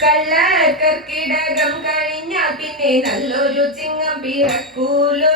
കള്ളക്കർക്കിടകം കഴിഞ്ഞാൽ പിന്നെ നല്ലൊരു ചിങ്ങം പിറക്കൂലോ.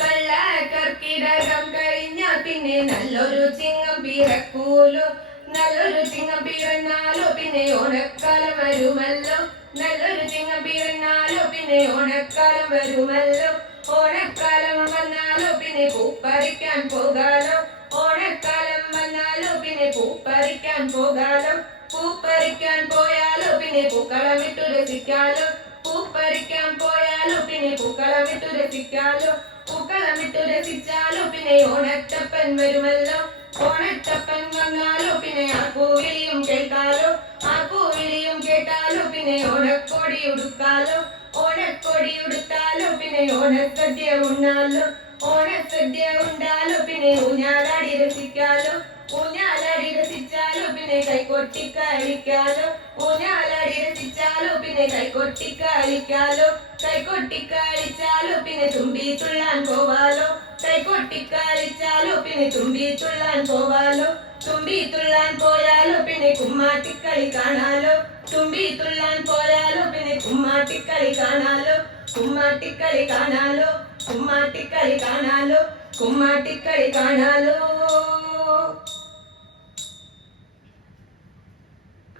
കള്ളക്കർക്കിടകം കഴിഞ്ഞാൽ പിന്നെ നല്ലൊരു ചിങ്ങം പിറക്കൂലോ. നല്ലൊരു ചിങ്ങം പിറന്നാലോ പിന്നെ ഓണക്കാലം വരുമല്ലോ. നല്ലൊരു ചിങ്ങം പിറന്നാലോ പിന്നെ ഓണക്കാലം വരുമല്ലോ. ഓണക്കാലം വന്നാലോ പിന്നെ പൂപ്പറിക്കാൻ പോകാലോ. ഓണക്കാലം വന്നാലോ പിന്നെ പൂപ്പറിക്കാൻ പോകാലോ. പൂപ്പറിക്കാൻ പോയാലോ പിന്നെ പൂക്കളമിട്ടു രസിക്കാലോ. പൂപ്പറിക്കാൻ പോയാലോ പിന്നെ പൂക്കളമിട്ടു രസിക്കാലോ. പൂക്കളമിട്ടു രസിച്ചാലോ പിന്നെ ഓണത്തപ്പൻ വരുമല്ലോ. ഓണത്തപ്പൻ വന്നാലോ പിന്നെ ആർപ്പൂവിളിയും കേട്ടാലോ. ആർപ്പൂവിളിയും കേട്ടാലോ പിന്നെ ഓണക്കോടി ഉടുക്കാലോ. ഓണക്കോടി ഉടുത്താലോ പിന്നെ ഓണസദ്യ ഉണ്ണാലോ. ഓണസദ്യ ഉണ്ടാലോ പിന്നെ ഊഞ്ഞാലാടി രസിക്കാലോ. ഊഞ്ഞാലാടി രസിച്ചാലോ പിന്നെ കൈകൊട്ടിക്കളിക്കാലോ. ഊഞ്ഞാലാടി രസിച്ചാലോ പിന്നെ കൈകൊട്ടിക്കളിക്കാലോ. കൈകൊട്ടിക്കളിച്ചാലോ പിന്നെ തുമ്പി തുള്ളാൻ പോവാലോ. കൈകൊട്ടിക്കളിച്ചാലോ പിന്നെ തുമ്പി തുള്ളാൻ പോവാലോ. തുമ്പി തുള്ളാൻ പോയാലോ പിന്നെ കുമ്മാട്ടിക്കളി കാണാലോ. തുമ്പി തുള്ളാൻ പോയാലോ പിന്നെ കുമ്മാട്ടിക്കളി കാണാലോ. കുമ്മാട്ടിക്കളി കാണാലോ. കുമ്മാട്ടിക്കളി കാണാലോ. കുമ്മാട്ടിക്കളി കാണാലോ.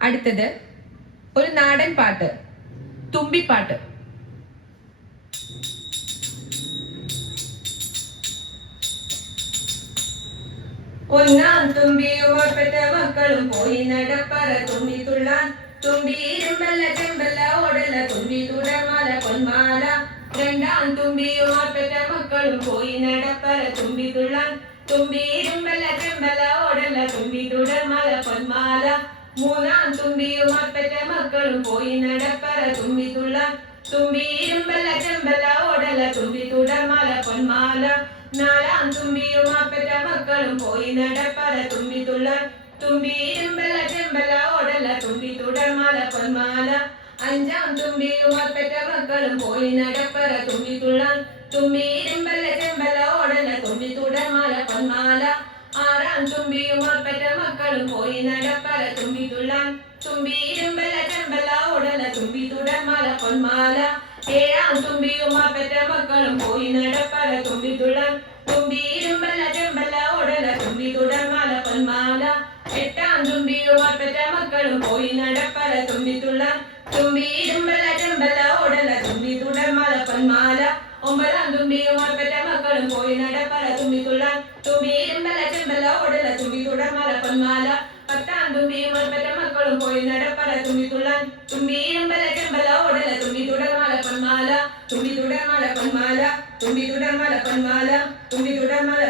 അടുത്തത് ഒരു നാടൻ പാട്ട്, തുമ്പിപ്പാട്ട്. ഒന്നാം തുമ്പിയുമോർ പെറ്റ മക്കളും പോയി നടപ്പറ തുമ്പി തുള്ളാൻ. തുമ്പി ഇരുമ്പല്ല ചെമ്പല്ല ഓടല തുമ്പി തുടർമാല പൊന്മാല. രണ്ടാം തുമ്പിയുമോർ പെറ്റ മക്കളും പോയി നടപ്പറ തുമ്പി തുള്ളാൻ. തുമ്പി ഇരുമ്പല്ല ചെമ്പല്ല ഓടല തുമ്പി തുടർമാല പൊന്മാല. മൂന്നാം തുമ്പിയുമോർ പെറ്റ മക്കളും പോയി നടപ്പറ തുമ്പി തുള്ളാൻ. തുമ്പി ഇരുമ്പല്ല ചെമ്പല്ല ഓടല തുമ്പി തുടർമാല പൊന്മാല. നാലാം തുമ്പിയുമോർ പെറ്റ മക്കളും പോയി നടപ്പറ തുമ്പി തുള്ളാൻ. തുമ്പി ഇരുമ്പല്ല ചെമ്പല്ല ഓടല തുമ്പി തുടർമാല പൊന്മാല. അഞ്ചാം തുമ്പിയുമോർ പെറ്റ മക്കളും പോയി നടപ്പറ തുമ്പി തുള്ളാൻ. തുമ്പി ഇരുമ്പല്ല ചെമ്പല്ല ഓടല തുമ്പി തുടർമാല പൊന്മാല. ആറാം തുമ്പിയുമോർ പെറ്റ മക്കളും പോയി നടപ്പറ തുമ്പി തുള്ളാൻ. തുമ്പി ഇരുമ്പല്ല ചെമ്പല്ല ഓടല തുമ്പി തുടർമാല പൊന്മാല. ഏഴാം തുമ്പിയുമോർ പെറ്റ മക്കളും പോയി നടപ്പറ തുമ്പി തുള്ളാൻ. തുമ്പി ഇരുമ്പല്ല ചെമ്പല്ല ഓടല തുമ്പി തുടർമാല പൊന്മാല. എട്ടാം തുമ്പിയുമോർ പെറ്റ മക്കളും പോയി നടപ്പറ തുമ്പി തുള്ളാൻ. തുമ്പി ഇരുമ്പല്ല ചെമ്പല്ല ഓടല തുമ്പി തുടർമാല പൊന്മാല. ഒമ്പതാം തുമ്പിയുമോർ പെറ്റ മക്കളും പോയി നടപ്പറ തുമ്പി തുള്ളാൻ. തുമ്പി ഇരുമ്പല്ല ചെമ്പല്ല ഓടല തുമ്പി തുടർമാല പൊന്മാല. പത്താം തുമ്പിയുമോർ പെറ്റ മക്കളും പോയി നടപ്പറ തുമ്പി തുള്ളാൻ. തുമ്പി ഇരുമ്പല്ല ചെമ്പല്ല ഓടല തുമ്പി തുടർമാല പൊന്മാല. തുമ്പി തുടർമാല പൊന്മാല. തുമ്പി തുടർമാല പൊന്മാല. തുമ്പി തുടർമാല